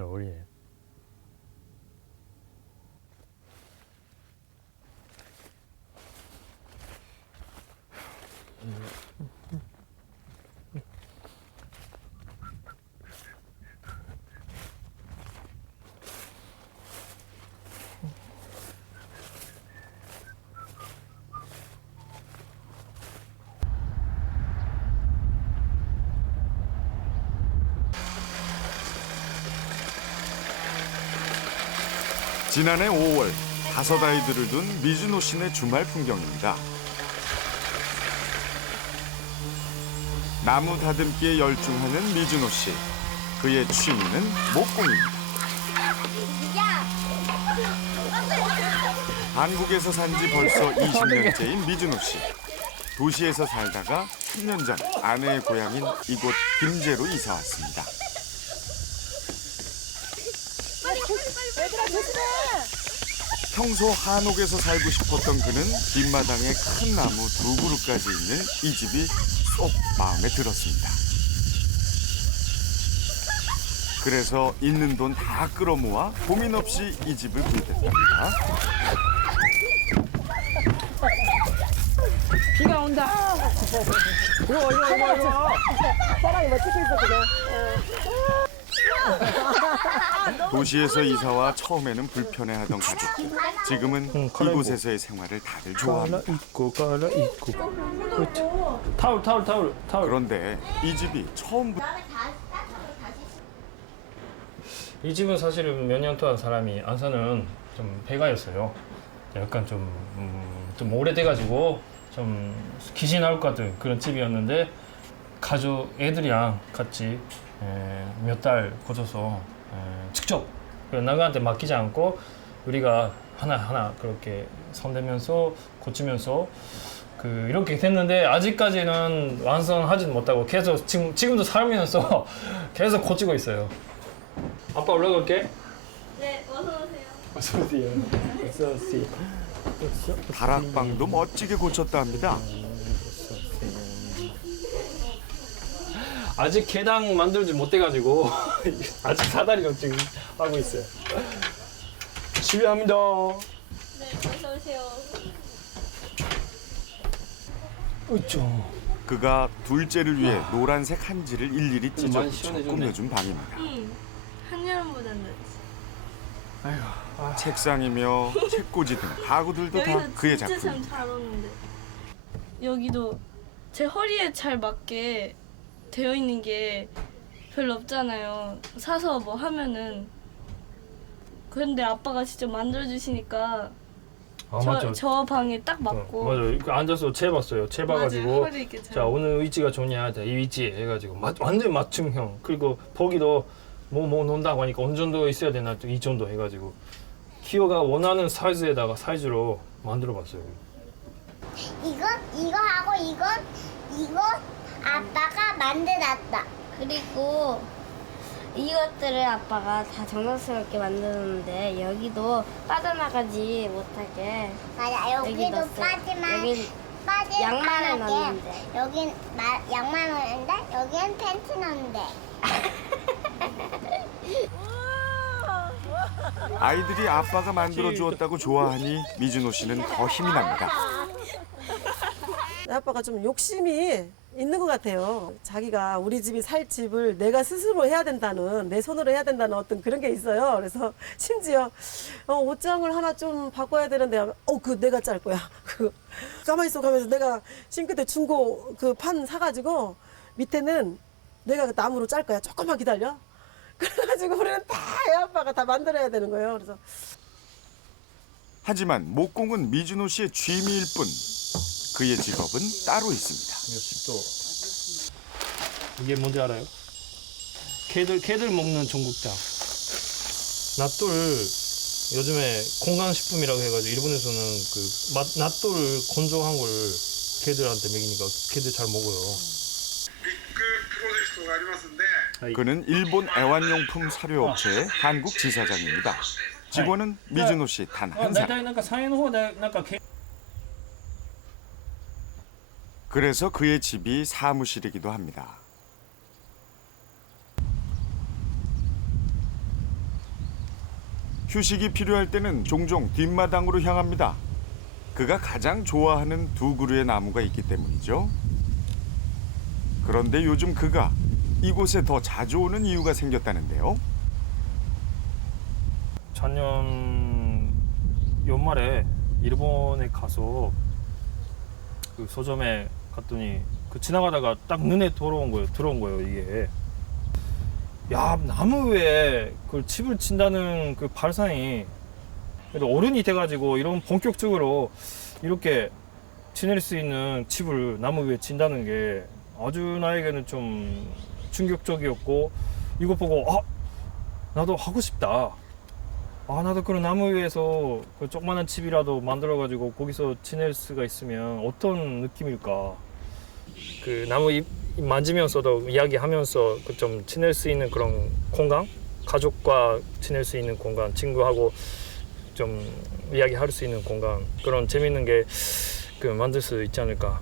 잘 어울리네요. 지난해 5월 5아이들을 둔 미즈노 씨네 주말 풍경입니다. 나무 다듬기에 열중하는 미즈노 씨. 그의 취미는 목공입니다. 한국에서 산 지 벌써 20년째인 미즈노 씨. 도시에서 살다가 10년 전 아내의 고향인 이곳 김제로 이사 왔습니다. 평소 한옥에서 살고 싶었던 그는 뒷마당에 큰 나무 2그루까지 있는 이 집이 쏙 마음에 들었습니다. 그래서 있는 돈 다 끌어모아 고민 없이 이 집을 구입했답니다. 비가 온다. 이거. 사람이 뭐 찍고 있었거든. 도시에서 이사와 처음에는 불편해하던 가족들. 지금은 이곳에서의 생활을 다들 좋아합니다. 갈아입고. 그렇죠. 타올. 그런데 이 집이 처음부터 이 집은 사실은 몇 년 동안 사람이 안 사는 좀 배가였어요. 약간 좀 오래돼가지고 좀 귀신 나올 것 같은 그런 집이었는데 가족 애들이랑 같이 몇 달 거쳐서 직접 나가한테 맡기지 않고 우리가 하나하나 그렇게 손대면서 고치면서 이렇게 됐는데 아직까지는 완성하지는 못하고 계속 지금도 살면서 계속 고치고 있어요. 아빠 올라갈게. 네, 어서 오세요. 어서 오세요. 어서 오세요. 다락방도 멋지게 고쳤다 합니다. 아직 계단 만들지 못해가지고 아직 사다리로 지금 하고 있어요. 실례합니다. 네, 어서 오세요. 으쌰. 그가 둘째를 위해 노란색 한지를 일일이 찢어 많이 붙여 시원해졌네. 꾸며준 방입니다. 한여름보단 낫지. 책상이며 책꽂이 등 가구들도 다 여기서 그의 진짜 작품. 참 잘 오는데. 여기도 제 허리에 잘 맞게 되어 있는 게 별로 없잖아요. 사서 뭐 하면은. 그런데 아빠가 직접 만들어주시니까 맞죠. 저 방에 딱 맞고. 맞아요. 앉아서 재봤어요. 재봐가지고 맞아요. 허리 이렇게 잘. 자 오늘 위치가 좋냐, 이 위치에 해가지고 완전 맞춤형. 그리고 보기도 뭐 논다고 하니까 어느 정도 있어야 되나 이 정도 해가지고 키오가 원하는 사이즈로 만들어봤어요. 이거 하고 이거 아빠가 만들었다. 그리고 이것들을 아빠가 다 정성스럽게 만드는데 여기도 빠져나가지 못하게 맞아, 여기도 넣었어요. 여긴 양말을 넣는데. 여긴 양말 넣는데 여기는 팬츠 넣는데. 아이들이 아빠가 만들어 주었다고 좋아하니 미즈노 씨는 더 힘이 납니다. 아빠가 좀 욕심이 있는 것 같아요. 자기가 우리 집이 살 집을 내가 스스로 해야 된다는, 내 손으로 해야 된다는 어떤 그런 게 있어요. 그래서 심지어 옷장을 하나 좀 바꿔야 되는데 내가 짤 거야. 가만히 있어 가면서 내가 싱크대 중고 그 판 사가지고 밑에는 내가 그 나무로 짤 거야. 조금만 기다려. 그래가지고 우리는 다 애 아빠가 다 만들어야 되는 거예요. 그래서 하지만 목공은 미즈노 씨의 취미일 뿐 그의 직업은 따로 있습니다. 이게 뭔지 알아요? 개들 먹는 전국장. 낫돌 요즘에 건강식품이라고 해가지고 일본에서는 낫돌 건조한 걸 개들한테 먹이니까 개들 잘 먹어요. 그는 일본 애완용품 사료업체의 한국 지사장입니다. 직원은 미즈노 씨 단 한 사람. 그래서 그의 집이 사무실이기도 합니다. 휴식이 필요할 때는 종종 뒷마당으로 향합니다. 그가 가장 좋아하는 두 그루의 나무가 있기 때문이죠. 그런데 요즘 그가 이곳에 더 자주 오는 이유가 생겼다는데요. 작년 연말에 일본에 가서 그 서점에 갔더니 그 지나가다가 딱 눈에 들어온 거예요 이게. 야, 나무 위에 그 칩을 친다는 그 발상이, 그래도 어른이 돼가지고 이런 본격적으로 이렇게 지낼 수 있는 칩을 나무 위에 친다는 게 아주 나에게는 좀 충격적이었고, 이거 보고 나도 하고 싶다. 나도 그런 나무 위에서 그 조그마한 칩이라도 만들어가지고 거기서 지낼 수가 있으면 어떤 느낌일까. 그 나무 잎 만지면서도 이야기하면서 그 좀 지낼 수 있는 그런 공간, 가족과 지낼 수 있는 공간, 친구하고 좀 이야기할 수 있는 공간, 그런 재밌는 게 그 만들 수 있지 않을까.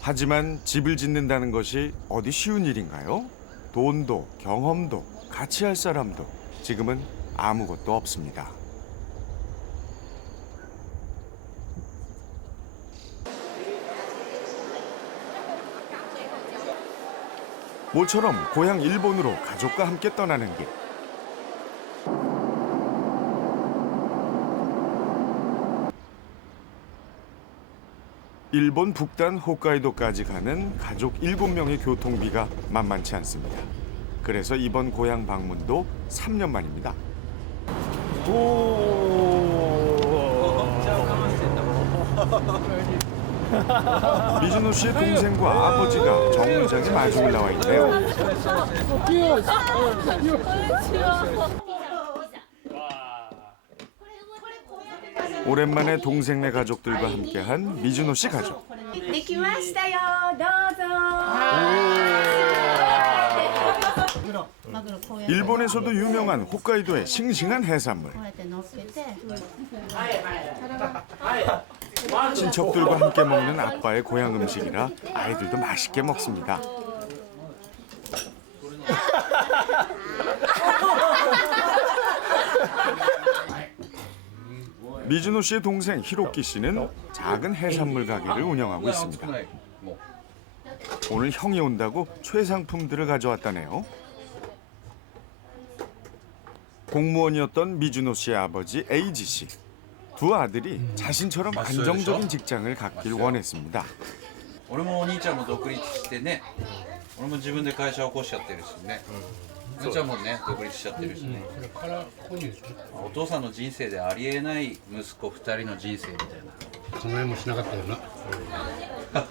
하지만 집을 짓는다는 것이 어디 쉬운 일인가요? 돈도 경험도 같이 할 사람도 지금은 아무것도 없습니다. 모처럼 고향 일본으로 가족과 함께 떠나는 길. 일본 북단 홋카이도까지 가는 가족 7명의 교통비가 만만치 않습니다. 그래서 이번 고향 방문도 3년 만입니다. 미즈노 씨의 동생과 아버지가 정류장에 마주 올라와 있네요. 오랜만에 동생네 가족들과 함께한 미즈노 씨 가족. 일본에서도 유명한 홋카이도의 싱싱한 해산물. 친척들과 함께 먹는 아빠의 고향 음식이라 아이들도 맛있게 먹습니다. 미즈노 씨의 동생 히로키 씨는 작은 해산물 가게를 운영하고 있습니다. 오늘 형이 온다고 최상품들을 가져왔다네요. 공무원이었던 미즈노 씨의 아버지 에이지 씨. 두 아들이 자신처럼 안정적인 직장을 갖길 원했습니다. 俺もお兄ちゃんも独立してね、俺も自分で会社を起こしちゃってるしね、お兄ちゃんもね独立しちゃってるしね、お父さんの人生でありえない息子2人の人生みたいな。考えもしなかったよな。だ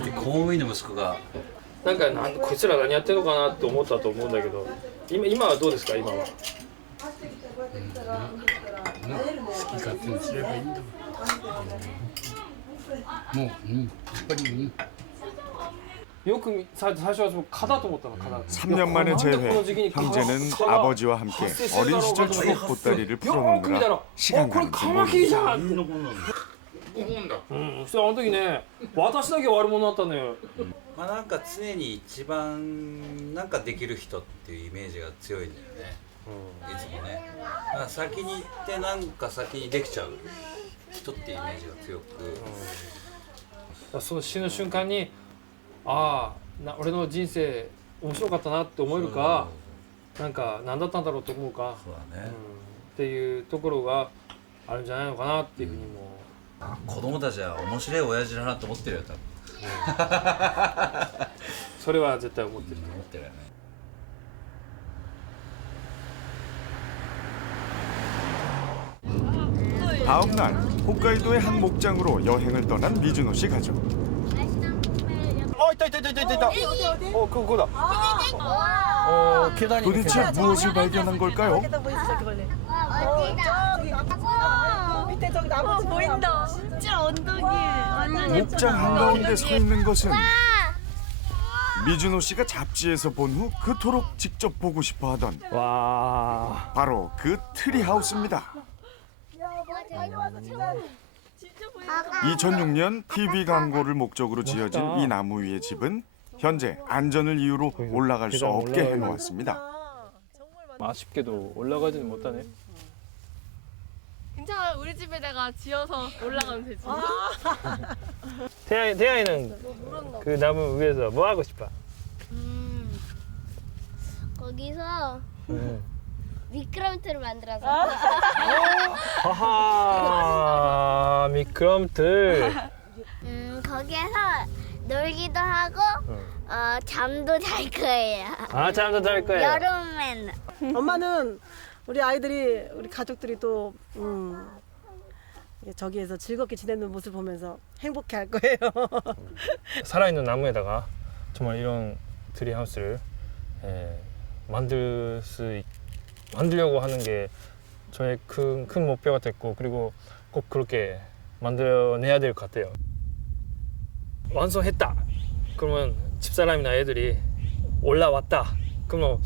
って公務員の息子がなんかこいつら何やってるのかなって思ったと思うんだけど、今はどうですか？今は好き勝手にすればいいんだもん。もう、やっぱり、よく最初は가다と思ったの가다. 3년 만에 재회, 형제는 아버지와 함께 어린 시절 추억 보따리를 풀어놓느라 시간 가는 줄 모릅니다. そしたらあの時ね、私だけ悪者だったのよ。まあなんか常に一番なんかできる人っていうイメージが強いんだよね。いつもね。だから先に行ってなんか先にできちゃう人っていうイメージが強く。その死ぬ瞬間に、俺の人生面白かったなって思えるか、なんか何だったんだろうと思うか、そうだね。っていうところがあるんじゃないのかなっていうふうにも。子供たちは面白い親父だなと思ってるよ多分。それは絶対思ってる。思ってるよね。 다음 날 홋카이도의 한 목장으로 여행을 떠난 미즈노 씨 가족. 있다. 그거다. 계단이. 도대체 무엇을 발견한 걸까요? 밑에 저기 나무 보인다. 진짜 언덕이. 목장 한가운데 서 있는 것은 미즈노 씨가 잡지에서 본 후 그토록 직접 보고 싶어 하던 와. 바로 그 트리하우스입니다. 2006년 TV 광고를 목적으로 지어진 이 나무 위의 집은 현재 안전을 이유로 올라갈 수 없게 해놓았습니다. 아쉽게도 올라가지는 못하네. 괜찮아. 우리 집에다가 지어서 올라가면 되지. 태양이는 그 나무 위에서 뭐 하고 싶어? 거기서 미끄럼틀을 만들어서 하하 미끄럼틀. 거기에서 놀기도 하고 잠도 잘 거예요. 아 잠도 잘 거예요. 여름엔 엄마는 우리 아이들이 우리 가족들이 또 저기에서 즐겁게 지내는 모습 보면서 행복해할 거예요. 살아있는 나무에다가 정말 이런 트리하우스를 만들려고 하는 게 저의 큰 목표가 됐고, 그리고 꼭 그렇게 만들어내야 될 것 같아요. 완성했다. 그러면 집사람이나 애들이 올라왔다. 그러면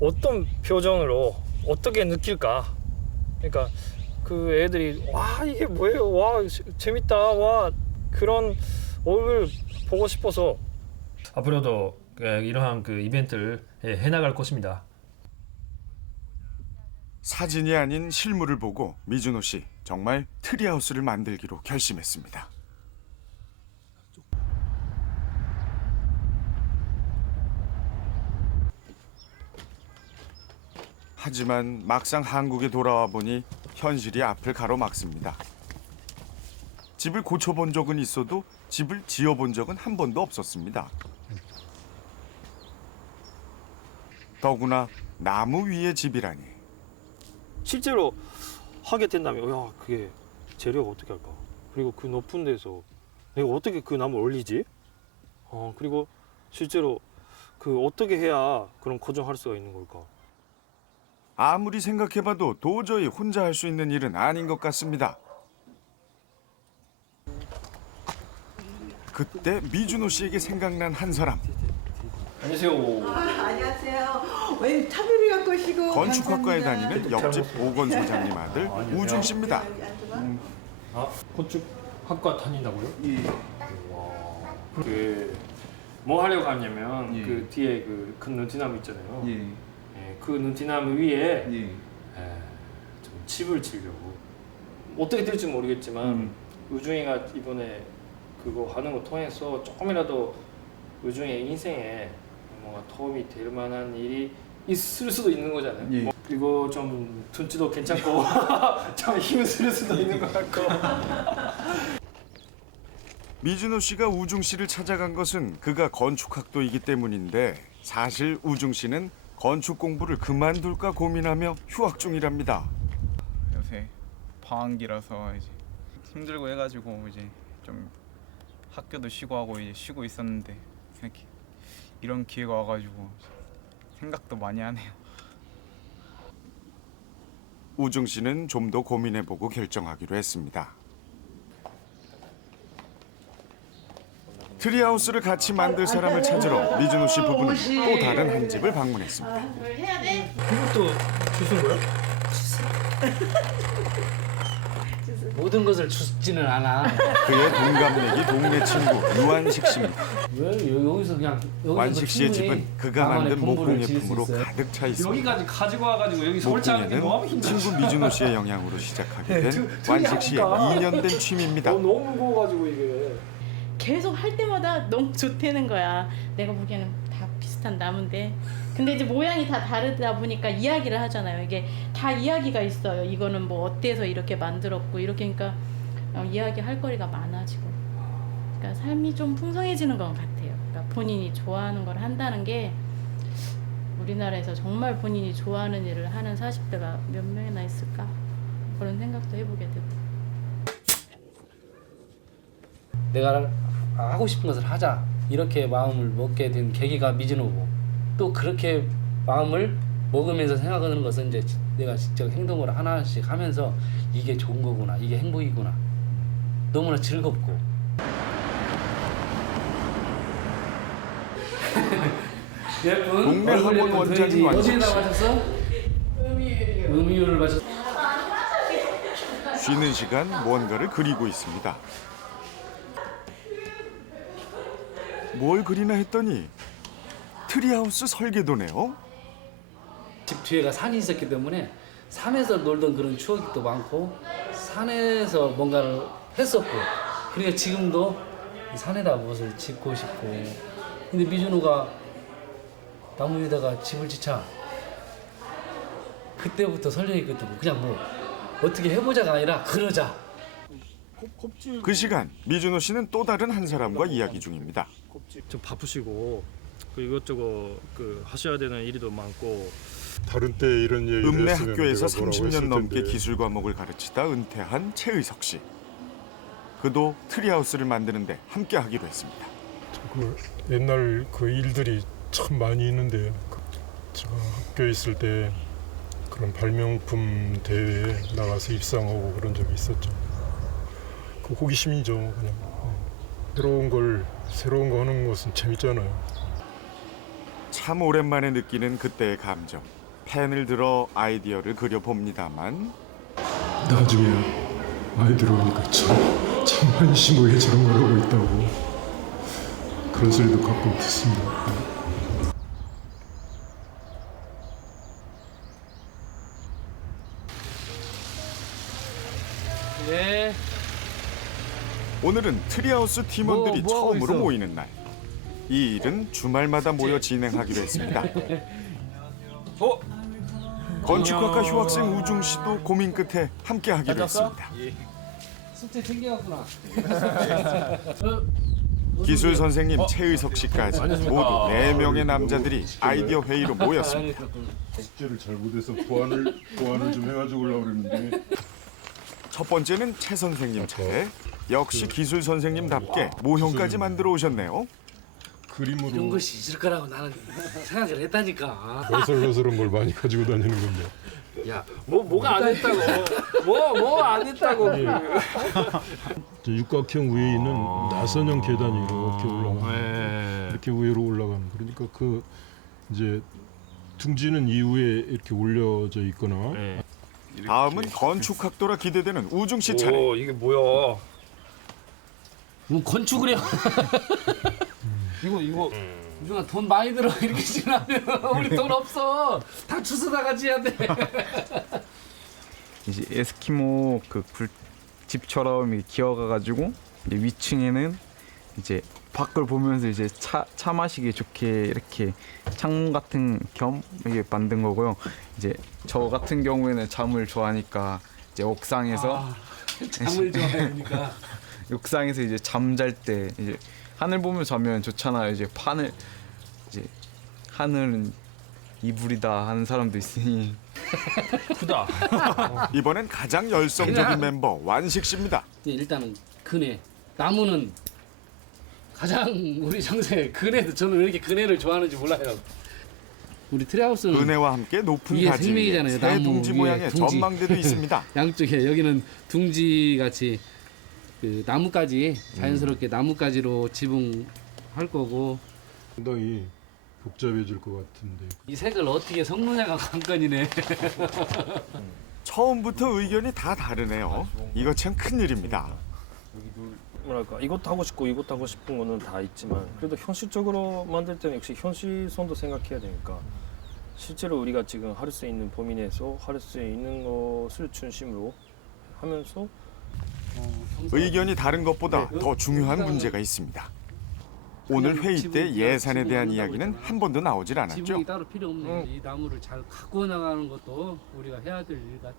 어떤 표정으로 어떻게 느낄까? 그러니까 그 애들이 와 이게 뭐예요? 와 재밌다. 와 그런 얼굴 보고 싶어서 앞으로도 이러한 그 이벤트를 해나갈 것입니다. 사진이 아닌 실물을 보고 미준호 씨 정말 트리하우스를 만들기로 결심했습니다. 하지만 막상 한국에 돌아와 보니 현실이 앞을 가로막습니다. 집을 고쳐본 적은 있어도 집을 지어본 적은 한 번도 없었습니다. 더구나 나무 위의 집이라니. 실제로 하게 된다면 야 그게 재료가 어떻게 할까? 그리고 그 높은 데서 내가 어떻게 그 나무를 올리지? 그리고 실제로 그 어떻게 해야 그런 고정할 수가 있는 걸까? 아무리 생각해봐도 도저히 혼자 할 수 있는 일은 아닌 것 같습니다. 그때 미준호 씨에게 생각난 한 사람. 안녕하세요. 안녕하세요. 웬 차비를 갖고 오시고 건축학과에 감사합니다. 다니는 옆집 보건소장님 아들 우중 씨입니다. 아 건축학과 다닌다고요? 예. 와. 그뭐 하려고 하냐면 그 뒤에 그 큰 눈티나무 있잖아요. 그 눈티나무 위에 좀 집을 지으려고. 어떻게 될지 모르겠지만 우중이가 이번에 그거 하는 거 통해서 조금이라도 우중이의 인생에 뭔가 도움이 될 만한 일이 있을 수도 있는 거잖아요. 그리고 좀 돈치도 괜찮고 좀 힘을 쓸 수도 있는 것 같고. 미준호 씨가 우중 씨를 찾아간 것은 그가 건축학도이기 때문인데 사실 우중 씨는 건축 공부를 그만둘까 고민하며 휴학 중이랍니다. 요새 방학이라서 이제 힘들고 해가지고 이제 좀 학교도 쉬고 하고 이제 쉬고 있었는데 이런 기회가 와가지고 생각도 많이 하네요. 우중 씨는 좀 더 고민해보고 결정하기로 했습니다. 트리하우스를 같이 만들 사람을 찾으러 미준호 씨 부부는 또 다른 한 집을 방문했습니다. 이것도 주신 거야? 모든 것을 주지는 않아. 그의 동갑내기 동네 친구 유한식 씨입니다. 왜 여기서 그냥 완식 씨의 집은 그가 만든 목공예품으로 가득 차 있습니다. 여기까지 가지고 와가지고 여기 설치하는 게 너무 목공예는 힘들어. 친구 미준호 씨의 영향으로 시작하게 된 완식 씨의 2년 된 취미입니다. 너무 무거워가지고 이게. 계속 할 때마다 너무 좋다는 거야. 내가 보기에는 다 비슷한 나무인데 근데 이제 모양이 다 다르다 보니까 이야기를 하잖아요. 이게 다 이야기가 있어요. 이거는 뭐 어때서 이렇게 만들었고 이렇게 하니까 이야기할 거리가 많아지고 그러니까 삶이 좀 풍성해지는 것 같아요. 그러니까 본인이 좋아하는 걸 한다는 게 우리나라에서 정말 본인이 좋아하는 일을 하는 40대가 몇 명이나 있을까 그런 생각도 해보게 되고 내가 하고 싶은 것을 하자 이렇게 마음을 먹게 된 계기가 미진호고 또 그렇게 마음을 먹으면서 생각하는 것은 이제 내가 직접 행동을 하나씩 하면서 이게 좋은 거구나 이게 행복이구나 너무나 즐겁고 예쁜 동네 학원 원장인 완식 씨. 어디에다 맞췄어? 음이유를 맞췄어. 쉬는 시간 무언가를 그리고 있습니다. 뭘 그리나 했더니 트리하우스 설계도네요. 뒤에가 산이 있었기 때문에 산에서 놀던 그런 추억이 또 많고 산에서 뭔가를 했었고 그러니까 지금도 이 산에다 무엇을 짓고 싶고 근데 미준우가 나무 위에다가 집을 짓자 그때부터 설레이거든요. 그냥 뭐 어떻게 해보자가 아니라 그러자. 그 시간 미준호 씨는 또 다른 한 사람과 이야기 중입니다. 좀 바쁘시고 그 이것저것 그 하셔야 되는 일도 많고 다른 때 이런 얘기를 읍내 했으면 학교에서 내가 뭐라고 30년 했을 넘게 텐데. 기술 과목을 가르치다 은퇴한 최의석 씨. 그도 트리하우스를 만드는데 함께 하기로 했습니다. 그 옛날 그 일들이 참 많이 있는데 제가 학교에 있을 때 그런 발명품 대회에 나가서 입상하고 그런 적이 있었죠. 그 호기심이죠, 그냥. 새로운 거 하는 것은 재밌잖아요. 참 오랜만에 느끼는 그때의 감정. 펜을 들어 아이디어를 그려봅니다만 나중에 아이들 오니까 참 한심하게 저런 걸 하고 있다고 그런 소리도 가끔 듣습니다. 예. 오늘은 트리하우스 팀원들이 뭐 하고 처음으로 있어? 모이는 날. 이 일은 주말마다 모여 진행하기로 했습니다. 건축학과 휴학생 우중 씨도 고민 끝에 함께 하기로 했습니다. 숙제 챙겨왔구나. 기술 선생님 최의석 씨까지 모두 4명의 남자들이 아이디어 회의로 모였습니다. 숙제를 잘 못해서 보완을 좀 해가지고 오려고 그랬는데 첫 번째는 최 선생님 차례. 역시 기술 선생님답게 모형까지 만들어 오셨네요. 이런 그림으로 것이 있을 거라고 나는 생각을 했다니까. 너설너설한 걸 많이 가지고 다니는 건데. 야 뭐가 안 됐다고 뭐 안 됐다고 저 육각형 위에 있는 나선형 계단이 이렇게 올라가 이렇게 위로 올라가는 그러니까 그 이제 둥지는 이후에 이렇게 올려져 있거나 다음은 건축학도라 기대되는 우중 씨 차례. 이게 뭐야 뭐 건축을 해요. 이거 우중아 돈 많이 들어 이렇게 지나면 우리 돈 없어. 다 주워 다 같이 해야 돼. 이제 에스키모 그 굴집처럼 이렇게 기어가가지고 이제 위층에는 이제 밖을 보면서 이제 차 마시기 좋게 이렇게 창문 같은 겸 이게 만든 거고요. 이제 저 같은 경우에는 잠을 좋아하니까 이제 옥상에서 잠을 좋아하니까 옥상에서 이제 잠잘 때 이제 하늘 보며 자면 좋잖아요. 이제 하늘은 이불이다 하는 사람도 있으니 크다. 이번엔 가장 열성적인 멤버 완식 씨입니다. 일단은 그네 나무는 가장 우리 정세 그네도 저는 왜 이렇게 그네를 좋아하는지 몰라요. 우리 트리하우스는 은혜와 함께 높은 이게 가지 위에 생명이잖아요. 새 나무 둥지 위에 모양의 둥지. 전망대도 있습니다. 양쪽에 여기는 둥지 같이 그 나무까지 자연스럽게 나무까지로 지붕할 거고 상당히 복잡해질 것 같은데. 이 색을 어떻게 섞느냐가 관건이네. 처음부터 의견이 다 다르네요. 이거 참 큰일입니다. 뭐랄까 이것도 하고 싶고 이것도 하고 싶은 거는 다 있지만 그래도 현실적으로 만들 때는 역시 현실성도 생각해야 되니까 실제로 우리가 지금 할 수 있는 범위 내에서 할 수 있는 것을 중심으로 하면서 의견이 다른 것보다 더 중요한 문제가 있습니다. 오늘 회의 때 예산에 대한 이야기는 한 번도 나오질 않았죠. 지붕이 따로 필요 없네. 이 나무를 잘 갖고 나가는 것도 우리가 해야 될 일 같아.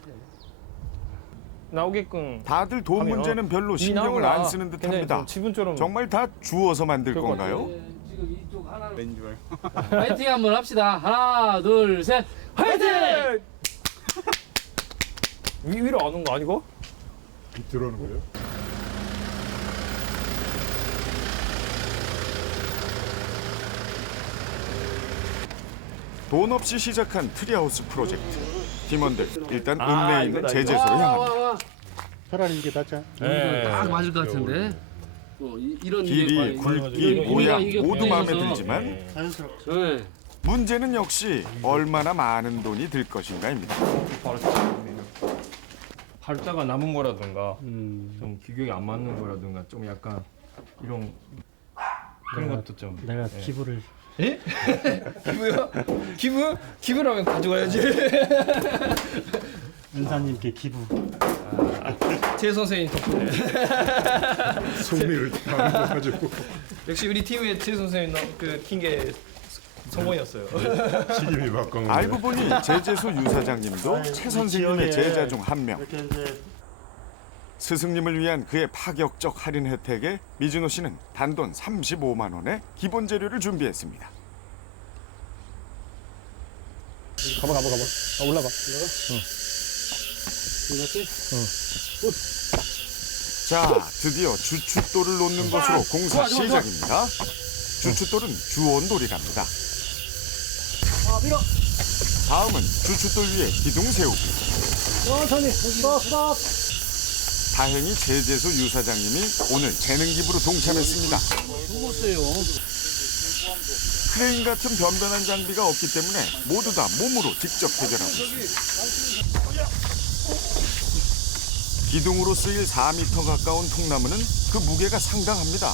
나오게끔 다들 돈 하면 문제는 별로 이 신경을 나무가 안 쓰는 그냥 듯합니다. 좀 지분처럼 정말 다 주워서 만들 그럴 것 건가요? 지금 이쪽 하나를 왠지 말. 화이팅 한번 합시다. 하나, 둘, 셋, 화이팅! 위로 안 온 거 아니고? 밑으로 하는 거예요? 돈 없이 시작한 트리하우스 프로젝트. 팀원들 일단 읍내에 있는 이거다, 제재소로 향합니다. 차라리 이게 낫자. 딱 맞을 것 같은데. 이런 길이, 일에 굵기, 이거 모양 이게 모두 마음에 보여서 들지만 네. 문제는 역시 얼마나 많은 돈이 들 것인가입니다. 밟다가 남은 거라든가 좀 규격이 안 맞는 거라든가 좀 약간 이런 그런 것도 좀 내가 기부를 예? 기부요? 기부라면 가져가야지. 은사님께 기부. 제 선생님 덕분에. 승리를 가지고. 역시 우리 팀의 제 선생님 킨게 성공이었어요. 시김이 바꾼 알고 보니 제재소 유사장님도 최 선생님의 제자 중 한 명. 스승님을 위한 그의 파격적 할인 혜택에 미즈노 씨는 단돈 35만 원의 기본 재료를 준비했습니다. 가봐. 올라가. 자, 드디어 주춧돌을 놓는 것으로 공사 시작입니다. 주춧돌은 주원돌이랍니다. 다음은 주춧돌 위에 기둥 세우기. 천천히. 스톱. 다행히 제재소 유사장님이 오늘 재능 기부로 동참했습니다. 크레인 같은 변변한 장비가 없기 때문에 모두 다 몸으로 직접 해결하고 있습니다. 기둥으로 쓰일 4m 가까운 통나무는 그 무게가 상당합니다.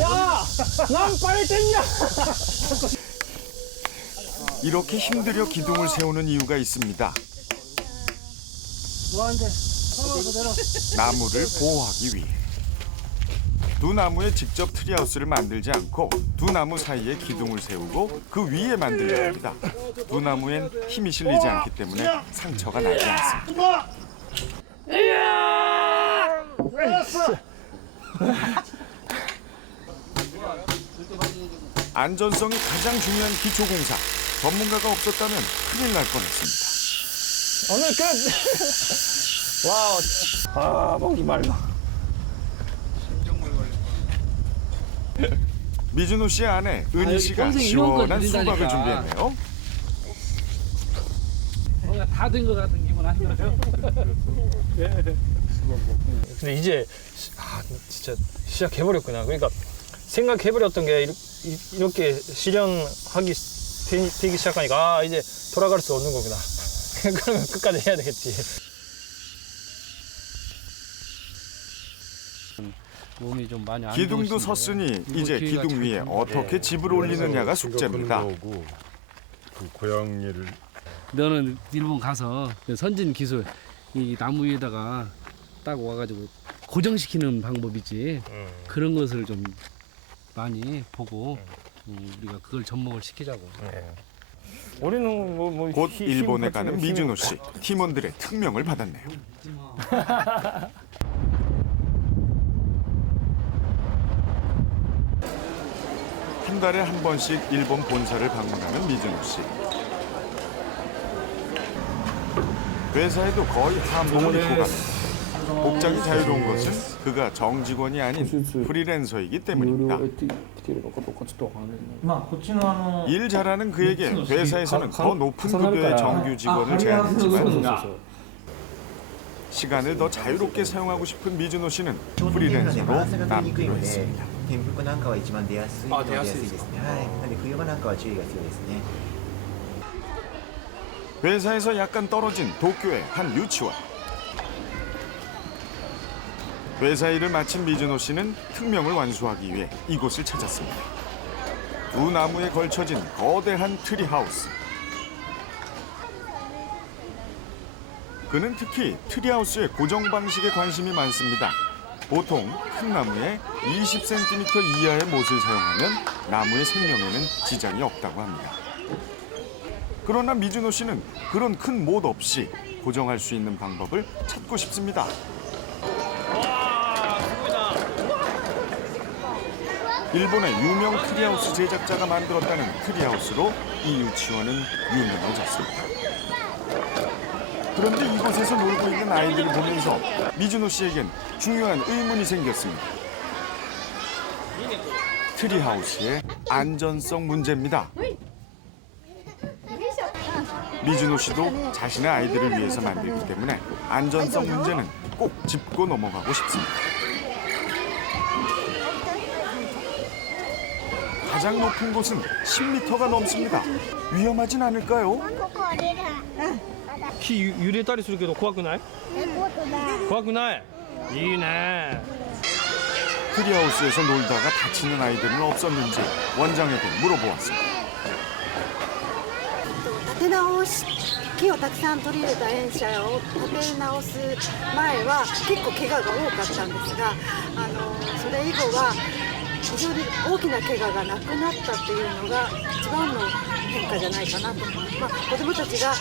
야! 난 빨리 땡겨! 이렇게 힘들여 기둥을 세우는 이유가 있습니다. 뭐하는데? 나무를 보호하기 위해. 두 나무에 직접 트리하우스를 만들지 않고 두 나무 사이에 기둥을 세우고 그 위에 만들려야 합니다. 두 나무엔 힘이 실리지 않기 때문에 상처가 나지 않습니다. 안전성이 가장 중요한 기초공사. 전문가가 없었다면 큰일 날 뻔했습니다. 오늘 끝. 와우. 목이 말라. 미즈노 씨의 아내 은희 씨가 시원한 수박을 준비했네요. 뭔가 다 된 것 같은 기분 아시죠? 근데 이제 진짜 시작해버렸구나. 그러니까 생각해버렸던 게 이렇게 실현하기 되기 시작하니까 이제 돌아갈 수 없는 거구나. 그러면 끝까지 해야 되겠지. 몸이 좀 많이 안 기둥도 좋으신데 섰으니 이거 이제 기회가 기둥 위에 참 어떻게 집을 올리느냐가 숙제입니다. 그 고양이를 너는 일본 가서 선진 기술 이 나무 위에다가 딱 와가지고 고정시키는 방법이지 그런 것을 좀 많이 보고 우리가 그걸 접목을 시키자고. 우리는 곧 일본에 가는 미즈노 씨. 팀원들의 특명을 받았네요. 한 달에 한 번씩 일본 본사를 방문하는 미즈노 씨. 회사에도 거의 한복을 입고 갑니다. 복장이 자유로운 것은 그가 정직원이 아닌 프리랜서이기 때문입니다. 일 잘하는 그에게 회사에서는 더 높은 급여의 정규 직원을 제안했지만 시간을 더 자유롭게 사용하고 싶은 미즈노 씨는 프리랜서로 남기로 했습니다. 転覆なんかは一番出やすいですね。はい。なので冬場なんかは注意が必要ですね。 회사에서 약간 떨어진 도쿄의 한 유치원. 회사 일을 마친 미즈노 씨는 특명을 완수하기 위해 이곳을 찾았습니다. 두 나무에 걸쳐진 거대한 트리하우스. 그는 특히 트리하우스의 고정 방식에 관심이 많습니다. 보통 큰 나무에 20cm 이하의 못을 사용하면 나무의 생명에는 지장이 없다고 합니다. 그러나 미즈노 씨는 그런 큰 못 없이 고정할 수 있는 방법을 찾고 싶습니다. 일본의 유명 트리하우스 제작자가 만들었다는 트리하우스로 이 유치원은 유명해졌습니다. 그런데 이곳에서 놀고 있는 아이들을 보면서 미즈노 씨에겐 중요한 의문이 생겼습니다. 트리하우스의 안전성 문제입니다. 미즈노 씨도 자신의 아이들을 위해서 만들기 때문에 안전성 문제는 꼭 짚고 넘어가고 싶습니다. 가장 높은 곳은 10m가 넘습니다. 위험하진 않을까요? 木揺れたりするけど怖くない？怖くない。いいね。 트리하우스에서 놀다가 다치는 아이들은 없었는지 원장에게 물어보았습니다. 立て直し木をたくさん取り入れた園舎を立て直す前は結構怪我が多かったんですが、それ以後は非常に大きな怪我がなくなったっていうのが一番の変化じゃないかなと思います。子どもたちが、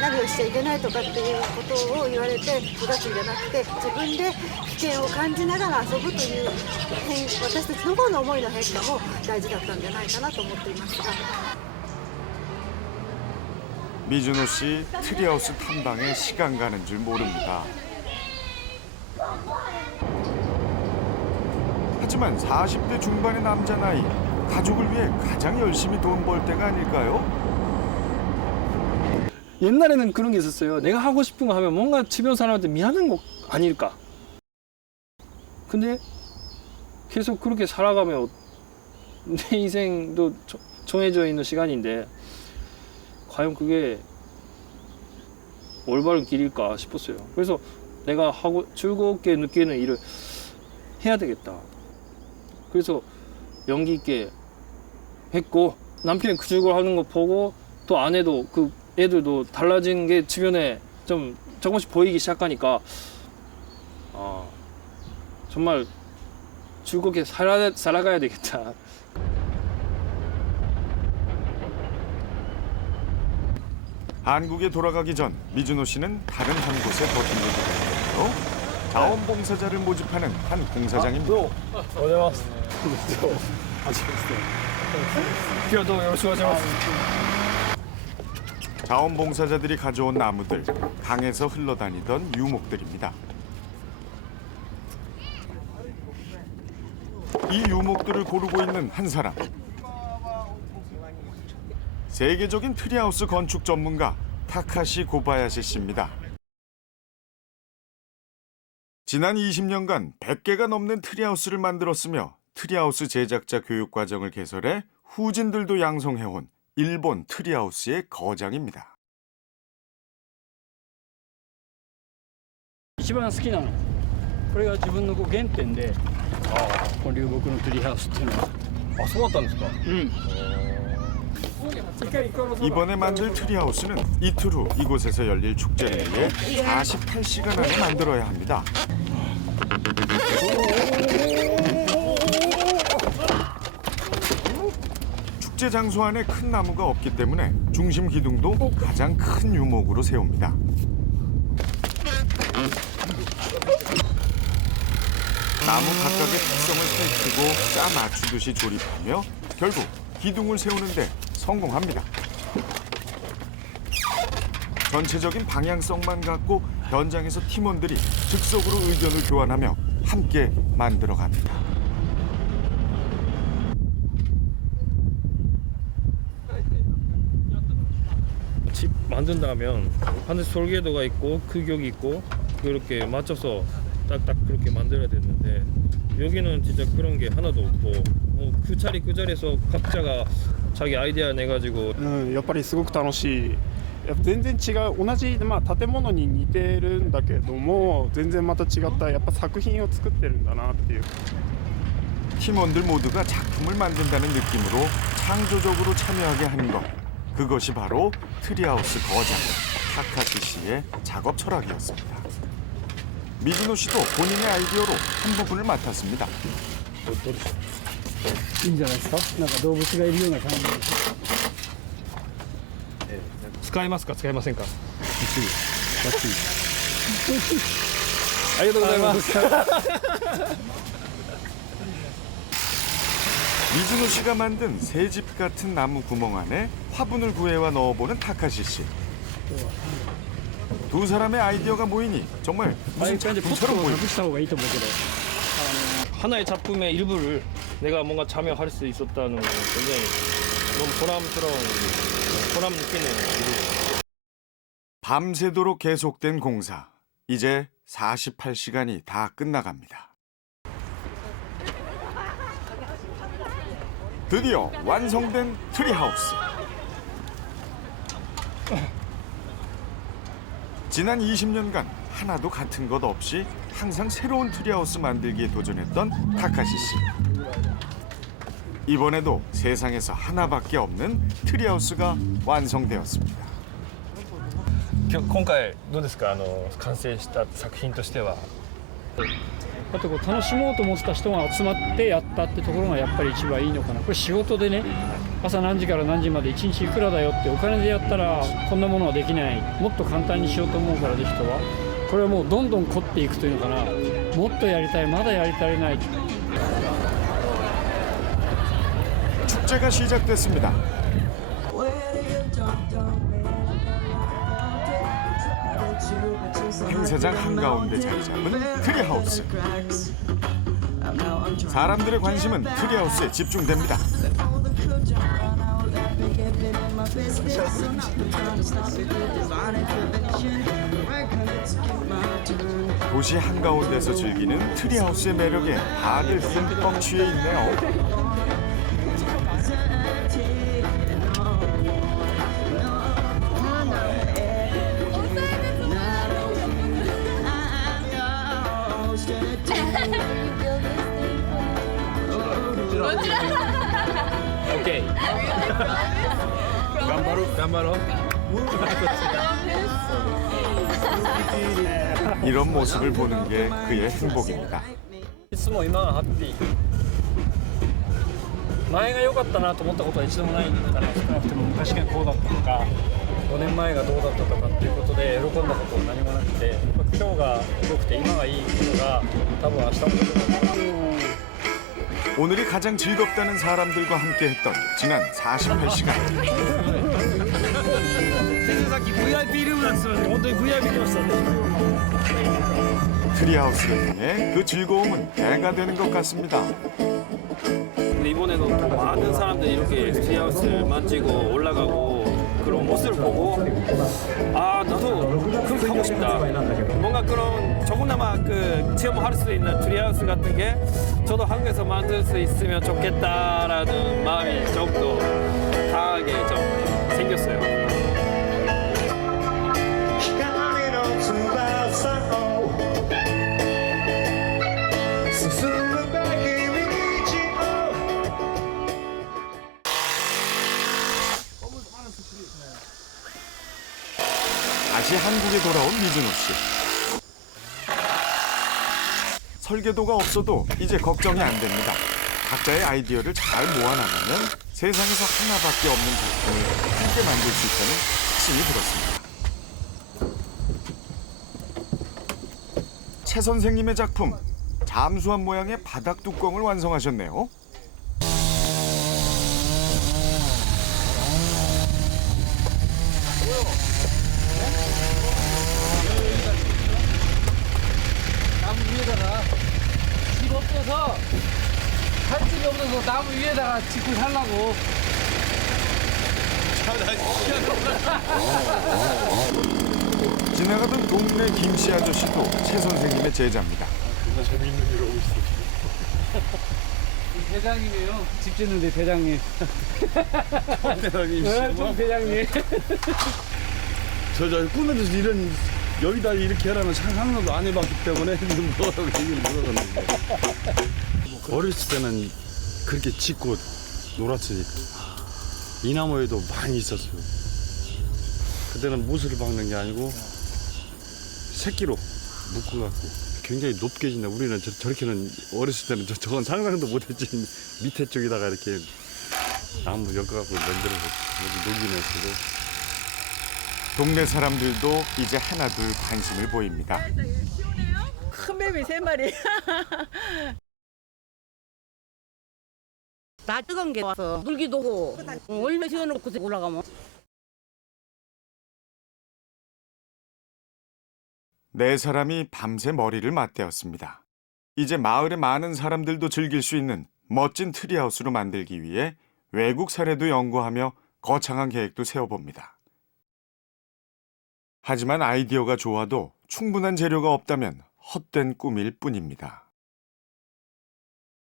何をしちゃいけないとかっていうことを言われて育つんじゃなくて、自分で危険を感じながら遊ぶという私たちの方の思いの変化も大事だったんじゃないかなと思っていますが。 미즈노 씨 트리하우스 탐방에 시간 가는 줄 모릅니다. 하지만 40대 중반의 남자 나이, 가족을 위해 가장 열심히 돈 벌 때가 아닐까요? 옛날에는 그런 게 있었어요. 내가 하고 싶은 거 하면 뭔가 주변 사람한테 미안한 거 아닐까. 근데 계속 그렇게 살아가면 내 인생도 정해져 있는 시간인데 과연 그게 올바른 길일까 싶었어요. 그래서 내가 하고 즐겁게 느끼는 일을 해야 되겠다. 그래서 용기 있게 했고, 남편이 그 즐거워 하는 거 보고 또 아내도 그 애들도 달라진 게 주변에 좀 조금씩 보이기 시작하니까 정말 즐겁게 살아가야 되겠다. 한국에 돌아가기 전 미즈노 씨는 다른 한 곳에 더 들려있는데요. 자원봉사자를 모집하는 한 공사장입니다. 자원봉사자들이 가져온 나무들, 강에서 흘러다니던 유목들입니다. 이 유목들을 고르고 있는 한 사람. 세계적인 트리하우스 건축 전문가 타카시 고바야시 씨입니다. 지난 20년간 100개가 넘는 트리하우스를 만들었으며 트리하우스 제작자 교육 과정을 개설해 후진들도 양성해온 일본 트리하우스의 거장입니다. 一番好きなの。これが自分の原点で、この流木のツリーハウスっていうのは。あ、そうだったんですか。이번에 만들 트리하우스는 이틀 후 이곳에서 열릴 축제를 위해 48시간 안에 만들어야 합니다. 축제 장소 안에 큰 나무가 없기 때문에 중심 기둥도 가장 큰 유목으로 세웁니다. 나무 각각의 특성을 살피고 짜 맞추듯이 조립하며 결국 기둥을 세우는데 성공합니다. 전체적인 방향성만 갖고 현장에서 팀원들이 즉석으로 의견을 교환하며 함께 만들어갑니다. 집 만든다면 반드시 설계도가 있고 규격이 있고 그렇게 맞춰서 딱딱 그렇게 만들어야 되는데 여기는 진짜 그런 게 하나도 없고 그 자리에서 각자가 자기 아이디어 내가지고 やっぱりすごく楽しい。やっぱ全然違う、同じ、建物に似てるんだけども全然また違ったやっぱ作品を作ってるんだなっていう。 팀원들 모두가 작품을 만든다는 느낌으로 창조적으로 참여하게 하는 것. 그것이 바로 트리하우스 거장 타카시 씨의 작업 철학이었습니다. 미즈노 씨도 본인의 아이디어로 한 부분을 맡았습니다. いいんじゃないですか。なんか動物がいるような感じで。使えますか使えませんか。バッチリ。ありがとうございます。 미즈노 씨가 만든 새집 같은 나무 구멍 안에 화분을 구해와 넣어보는 타카시 씨. 두 사람의 아이디어가 모이니 정말 무슨 작품처럼 보입니다. 하나의 작품의 일부를 내가 뭔가 참여할 수 있었다는 건 굉장히 너무 보람 느끼는 일이에요. 밤새도록 계속된 공사. 이제 48시간이 다 끝나갑니다. 드디어 완성된 트리하우스. 지난 20년간 하나도 같은 것 없이 항상 새로운 트리하우스 만들기에 도전했던 타카시 씨. 이번에도 세상에서 하나밖에 없는 트리하우스가 완성되었습니다. 今回どうですか完成した作品としては。あとこう楽しもうと思ってた人が集まってやったってところがやっぱり一番いいのかな。これ仕事でね、朝何時から何時まで1日いくらだよってお金でやったらこんなものはできない。もっと簡単にしようと思うからぜひとはこれはもうどんどん凝っていくというのかな。もっとやりたい、まだやり足りない。 축제가 시작됐습니다. 행사장 한가운데 자리 잡은 트리하우스. 사람들의 관심은 트리하우스에 집중됩니다. 도시 한가운데서 즐기는 트리하우스의 매력에 다들 흠뻑 취해 있네요. 오케이. 간바로. 이런 모습을 보는 게 그의 행복입니다. いつも今はハッピー。前が良かったなと思ったことは一度もないかな。少なくても昔がこうだったとか、5年前がどうだったとかっていうことで喜んだこと何もなくて、今日が良くて今がいいことが多分明日も良くなる。 오늘이 가장 즐겁다는 사람들과 함께했던 지난 48시간. 트리하우스를 통해 그 즐거움은 배가 되는 것 같습니다. 이번에도 또 많은 사람들이 이렇게 트리하우스를 만지고 올라가고 그런 모습을 보고 아 나도 그렇게 하고 싶다. 뭔가 그런 조금나마 그 체험할 수 있는 트리하우스 같은 게 저도 한국에서 만들 수 있으면 좋겠다라는 마음이 조금 더 강하게 좀 생겼어요. 다시 한국에 돌아온 미즈노 씨. 설계도가 없어도 이제 걱정이 안 됩니다. 각자의 아이디어를 잘 모아나가면 세상에서 하나밖에 없는 작품을 함께 만들 수 있다는 확신이 들었습니다. 최 선생님의 작품, 잠수함 모양의 바닥 뚜껑을 완성하셨네요. 나무 위에다가 집 없어서 할 집이 없어서 나무 위에다가 짓고 살라고. 지나가던 동네 김씨 아저씨도 최 선생님의 제자입니다. 재미있는 일 하고 있어. 대장이네요. 집 짓는데 대장님. 좀 대장님. 저 꾸며줘서 이런 여기다 이렇게 하라는 상상도 안 해봤기 때문에 뭐라고 얘기를 못하겠는데. 어렸을 때는 그렇게 짓고 놀았으니까 이 나무에도 많이 있었어요. 그때는 못을 박는 게 아니고 새끼로 묶어갖고 굉장히 높게 짓네. 우리는 저렇게는 어렸을 때는 저건 상상도 못했지. 밑에 쪽에다가 이렇게 나무 엮어갖고 만들어서 녹이네 쓰고. 동네 사람들도 이제 하나둘 관심을 보입니다. 큰 뱀이 3마리. 나 뜨거운 게 와서 물기도 하고 얼마 시원하고 올라가면. 네 사람이 밤새 머리를 맞대었습니다. 이제 마을의 많은 사람들도 즐길 수 있는 멋진 트리하우스로 만들기 위해 외국 사례도 연구하며 거창한 계획도 세워봅니다. 하지만 아이디어가 좋아도 충분한 재료가 없다면 헛된 꿈일 뿐입니다.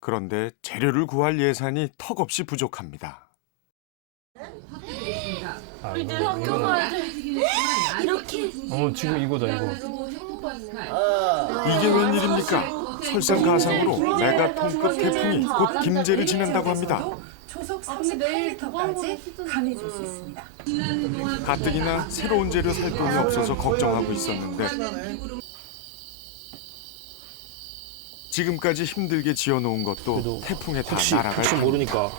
그런데 재료를 구할 예산이 턱없이 부족합니다. 이제 학교 가야 돼. 이렇게. 지금 이거다 이거. 이게 웬일입니까? 설상가상으로 메가톤급 태풍이 곧 김제를 지낸다고 합니다. 초속 38m까지 강해질 수 있습니다. 가뜩이나 새로운 재료 살 돈이 없어서 걱정하고 있었는데 지금까지 힘들게 지어놓은 것도 태풍에 다 날아갈 혹시 모르니까.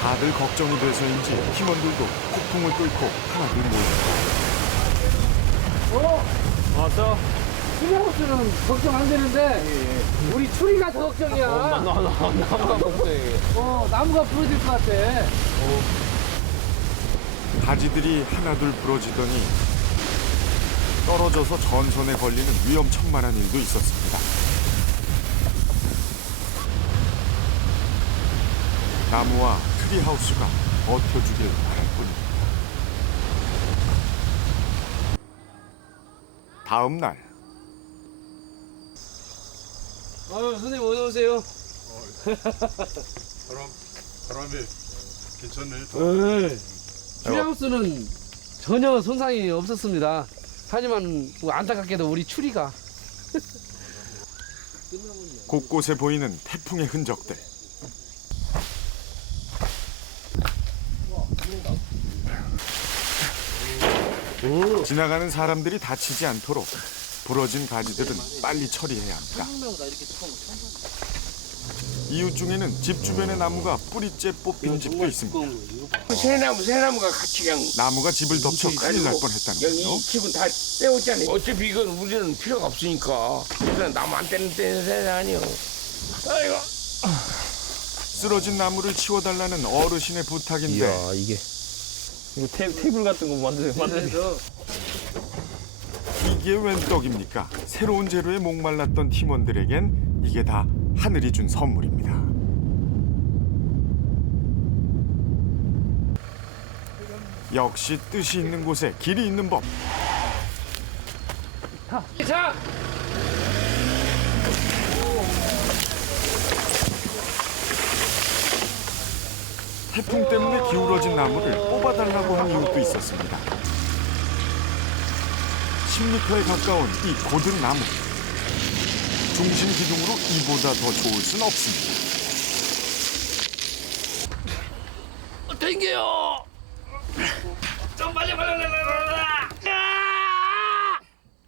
다들 걱정이 돼서인지 팀원들도 폭풍을 뚫고 하나둘 모였다. 왔어? 트리하우스는 걱정 안 되는데 우리 추리가 더 걱정이야. 나무가 걱정이에요. 나무가 부러질 것 같아. 가지들이 하나둘 부러지더니 떨어져서 전선에 걸리는 위험천만한 일도 있었습니다. 나무와 트리하우스가 버텨주길 바랄 뿐입니다. 다음 날 선생님 어서 오세요. 바람에 괜찮네. 트리하우스는 전혀 손상이 없었습니다. 하지만 뭐 안타깝게도 우리 추리가 곳곳에 보이는 태풍의 흔적들. 지나가는 사람들이 다치지 않도록 부러진 가지들은 빨리 처리해야 합니다. 이웃 중에는 집 주변의 나무가 뿌리째 뽑힌 집도 있습니다. 새나무가 같이 그냥 나무가 집을 덮쳐 큰일 날 뻔했다는데요. 이 집은 다 떼었잖아요. 어차피 이건 우리는 필요가 없으니까 그냥 나무 안 떼는 세상이요. 아이고. 쓰러진 나무를 치워달라는 어르신의 부탁인데 이야, 이거 테이블 같은 거 만들어. 이게 웬 떡입니까? 새로운 재료에 목말랐던 팀원들에겐 이게 다 하늘이 준 선물입니다. 역시 뜻이 있는 곳에 길이 있는 법. 자. 태풍 때문에 기울어진 나무를 뽑아달라고 한 이웃도 있었습니다. 10m에 가까운 이 고든 나무. 중심 기둥으로 이보다 더 좋을 순 없습니다. 땡겨요. 좀 빨리.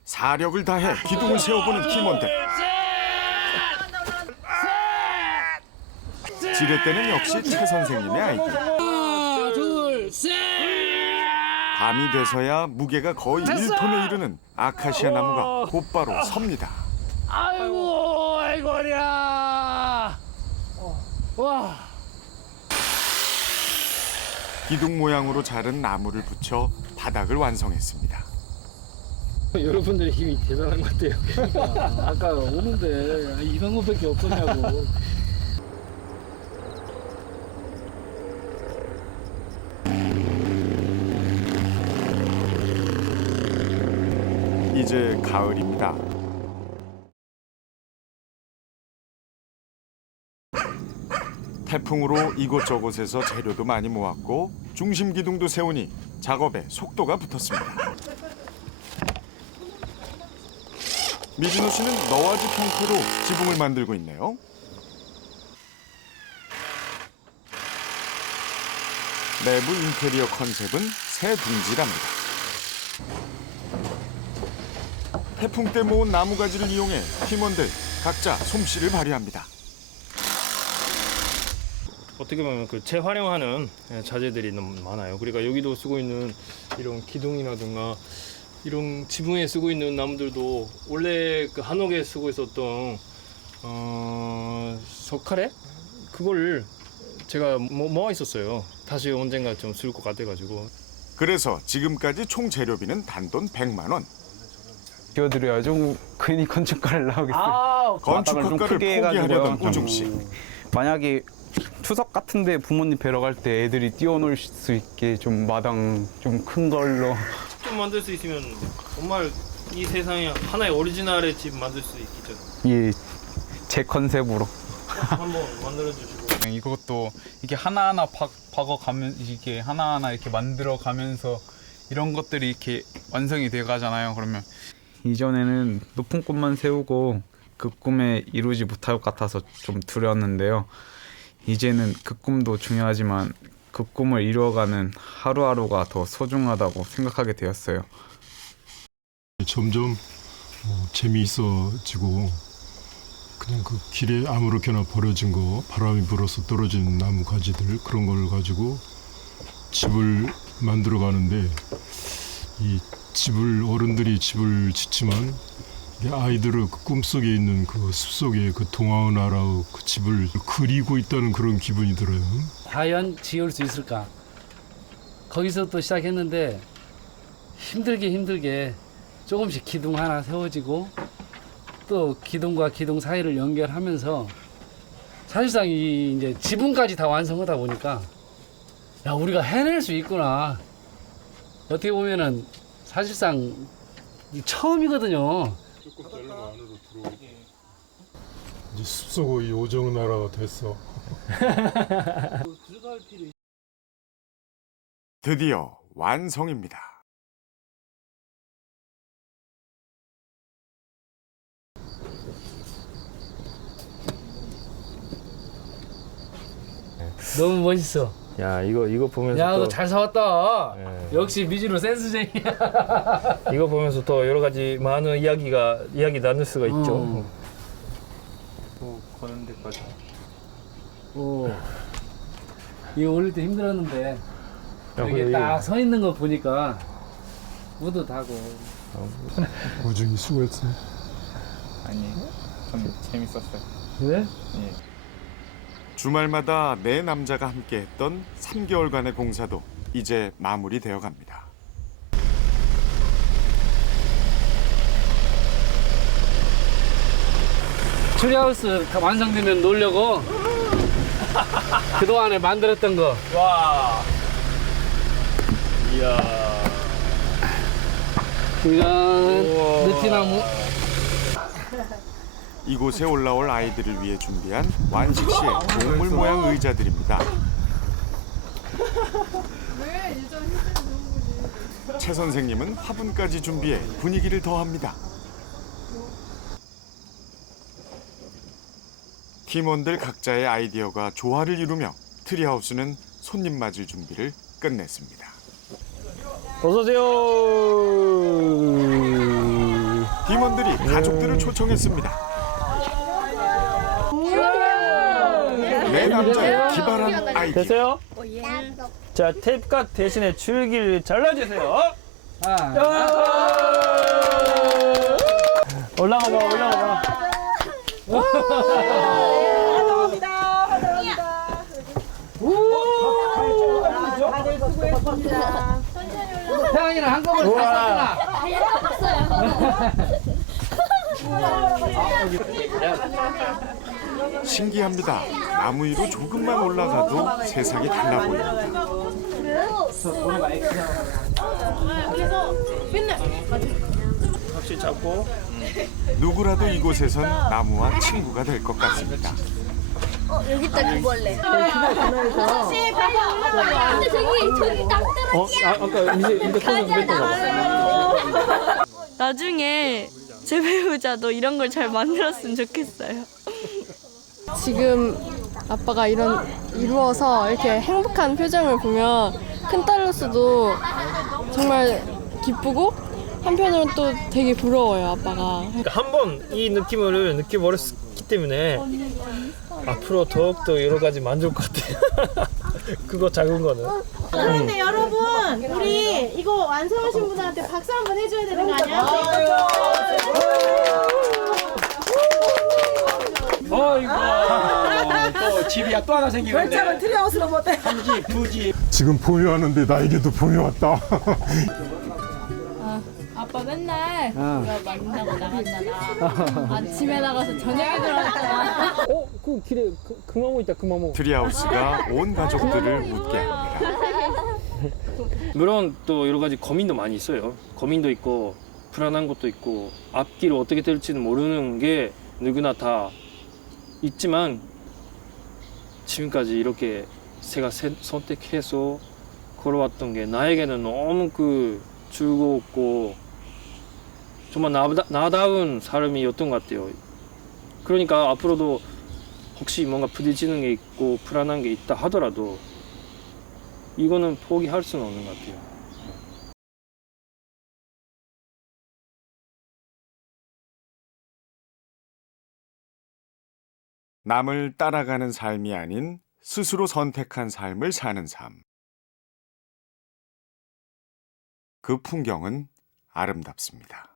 사력을 다해 기둥을 세워보는 팀원들. 지렛대는 역시 최 선생님의 아이디어. 하나, 둘, 셋. 밤이 돼서야 무게가 거의 1톤에 이르는 아카시아 나무가 곧바로 섭니다. 아이고야. 와. 기둥 모양으로 자른 나무를 붙여 바닥을 완성했습니다. 여러분들의 힘이 대단한 것 같아요. 그러니까 아까 오는데 이 방법밖에 없었냐고. 이제 가을입니다. 태풍으로 이곳저곳에서 재료도 많이 모았고 중심 기둥도 세우니 작업에 속도가 붙었습니다. 미진호 씨는 너와지 형태로 지붕을 만들고 있네요. 내부 인테리어 컨셉은 새 둥지랍니다. 태풍 때 모은 나무가지를 이용해 팀원들 각자 솜씨를 발휘합니다. 어떻게 보면 그 재활용하는 자재들이 너무 많아요. 그러니까 여기도 쓰고 있는 이런 기둥이라든가 이런 지붕에 쓰고 있는 나무들도 원래 그 한옥에 쓰고 있었던 석칼에 그걸 제가 모아 있었어요. 다시 언젠가 좀 쓸 것 같아가지고. 그래서 지금까지 총 재료비는 단돈 100만 원. 지어드려야죠. 괜히 건축가를 나오겠어요. 건축 학과를 포기하려던 우중 씨. 만약에 추석 같은데 부모님 뵈러 갈 때 애들이 뛰어놀 수 있게 좀 마당 좀 큰 걸로. 좀 만들 수 있으면 정말 이 세상에 하나의 오리지널의 집 만들 수 있겠죠. 예, 제 컨셉으로. 한번 만들어 주시고. 이것도 이렇게 하나하나 박아가면 이게 하나하나 이렇게 만들어 가면서 이런 것들이 이렇게 완성이 돼 가잖아요. 그러면 이전에는 높은 꿈만 세우고 그 꿈에 이루지 못할 것 같아서 좀 두려웠는데요. 이제는 그 꿈도 중요하지만 그 꿈을 이루어가는 하루하루가 더 소중하다고 생각하게 되었어요. 점점 재미있어지고 그냥 그 길에 아무렇게나 버려진 거, 바람이 불어서 떨어진 나무 가지들 그런 걸 가지고 집을 만들어 가는데 이 집을 어른들이 집을 짓지만 아이들은 그 꿈속에 있는 그 숲속에 그 동화의 나라의 그 집을 그리고 있다는 그런 기분이 들어요. 과연 지을 수 있을까? 거기서부터 시작했는데 힘들게 조금씩 기둥 하나 세워지고 또 기둥과 기둥 사이를 연결하면서 사실상 이 이제 지붕까지 다 완성하다 보니까 야 우리가 해낼 수 있구나. 어떻게 보면은 사실상 처음이거든요. 이제 숲속의 요정 나라가 됐어. 드디어 완성입니다. 너무 멋있어. 야 이거 보면서 야 또, 이거 잘 사왔다. 예. 역시 미주로 센스쟁이야. 이거 보면서 또 여러 가지 많은 이야기 나눌 수가 있죠. 또 거는 데까지. 오. 이거 올릴 때 힘들었는데 근데 이게 이게- 딱 서 있는 거 보니까 뿌듯하고. 고중이 수고했어. 아니, 좀 재밌었어요. 그래? 예. 주말마다 네 남자가 함께했던 3개월간의 공사도 이제 마무리되어 갑니다. 트리하우스 다 완성되면 놀려고 그동안에 만들었던 거. 와. 이야. 이건 느티나무. 이곳에 올라올 아이들을 위해 준비한 완식시의 동물 모양 의자들입니다. 최 선생님은 화분까지 준비해 분위기를 더합니다. 팀원들 각자의 아이디어가 조화를 이루며 트리하우스는 손님 맞을 준비를 끝냈습니다. 어서오세요. 팀원들이 가족들을 초청했습니다. 네 남자의 기발한 아이디어. 됐어요? 자, 테이프값 대신에 줄기를 잘라주세요. 올라가봐, 올라가봐. 다들 수고했습니다. 태양이랑 한꺼번에 다 신기합니다. 나무 위로 조금만 올라가도 세상이 달라 보입니다. 그래서 맨날 확실히 잡고. 누구라도 이곳에선 나무와 친구가 될 것 같습니다. 여기 있다 기벌레. 혹시 봐봐 올라가요. 근데 저기 딱 아까 이제 커서 그랬던 거 같아. 나중에 제 배우자도 이런 걸 잘 만들었으면 좋겠어요. 지금 아빠가 이루어서 이렇게 행복한 표정을 보면 큰딸로서도 정말 기쁘고 한편으로는 또 되게 부러워요, 아빠가. 한 번 이 느낌을 느껴버렸기 때문에 앞으로 더욱더 여러 가지 만들 것 같아요. 그거 작은 거는. 그런데 여러분, 우리 이거 완성하신 분한테 박수 한번 해줘야 되는 거 아니야? 어이구 또 집이야 또 하나 생기는데. 별장은 트리하우스로 못해. 한 집, 두 집. 지금 봄이 왔는데 나에게도 봄이 왔다. 아빠 맨날 어. 우리가 만나고 나갔잖아. 아침에 나가서 저녁에 들어왔잖아. 그 길에 금화모 있다, 금화모. 트리하우스가 온 가족들을 웃게 합니다. 물론 또 여러 가지 고민도 많이 있어요. 고민도 있고 불안한 것도 있고 앞길 어떻게 될지는 모르는 게 누구나 다 있지만 지금까지 이렇게 제가 선택해서 걸어왔던 게 나에게는 너무 즐거웠고 정말 나다운 삶이었던 것 같아요. 그러니까 앞으로도 혹시 뭔가 부딪히는 게 있고 불안한 게 있다 하더라도 이거는 포기할 수는 없는 것 같아요. 남을 따라가는 삶이 아닌 스스로 선택한 삶을 사는 삶. 그 풍경은 아름답습니다.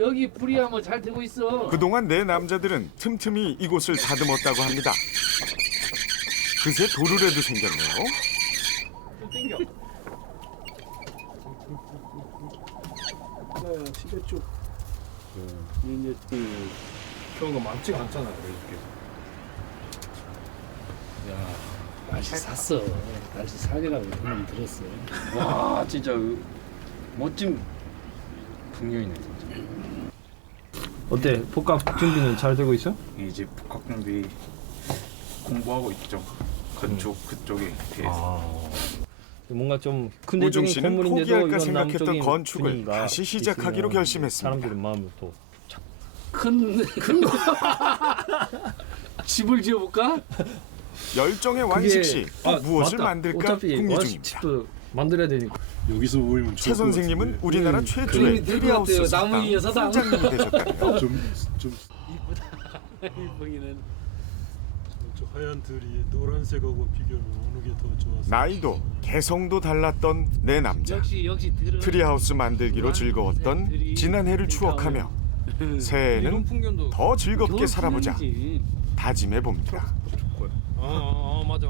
여기 불이 한번 잘 되고 있어. 그동안 내 남자들은 틈틈이 이곳을 다듬었다고 합니다. 그새 도르래도 생겼네요. 시계 쪽. 이제 그런 거 많지가 않잖아요, 이렇게. 야, 날씨 샀어. 날씨 사기라고 돈은 들었어. 와, 진짜 멋진 풍경이네, 진짜. 어때? 복학 준비는 잘 되고 있어? 이제 복학 준비 공부하고 있죠. 그쪽에 대해서. 뭔가 좀 우중 근대적인 씨는 건물인데도 포기할까 이런 생각했던 남적인 건축을 분위기가 다시 시작하기로 있으면 결심했습니다. 사람들의 마음을 또 큰 집을 지어볼까? 열정의 완식 씨, 또 무엇을 만들까 어차피 궁리 완식집도 중입니다. 만들어야 되니까. 여기서 모이면 최 선생님은 우리나라 최초의 그림이 될 것 트리하우스 같아요. 석당 나무 위에 서당. 팀장님이 되셨다네요. 좀 이쁘기는. 저 하얀 들이 노란색하고 비교하면 어느 게 더 좋아서. 나이도 개성도 달랐던 내 남자. 역시 들은 트리하우스 만들기로 즐거웠던 지난해를 추억하며 새해에는 더 즐겁게 살아보자 다짐해 봅니다. 맞아.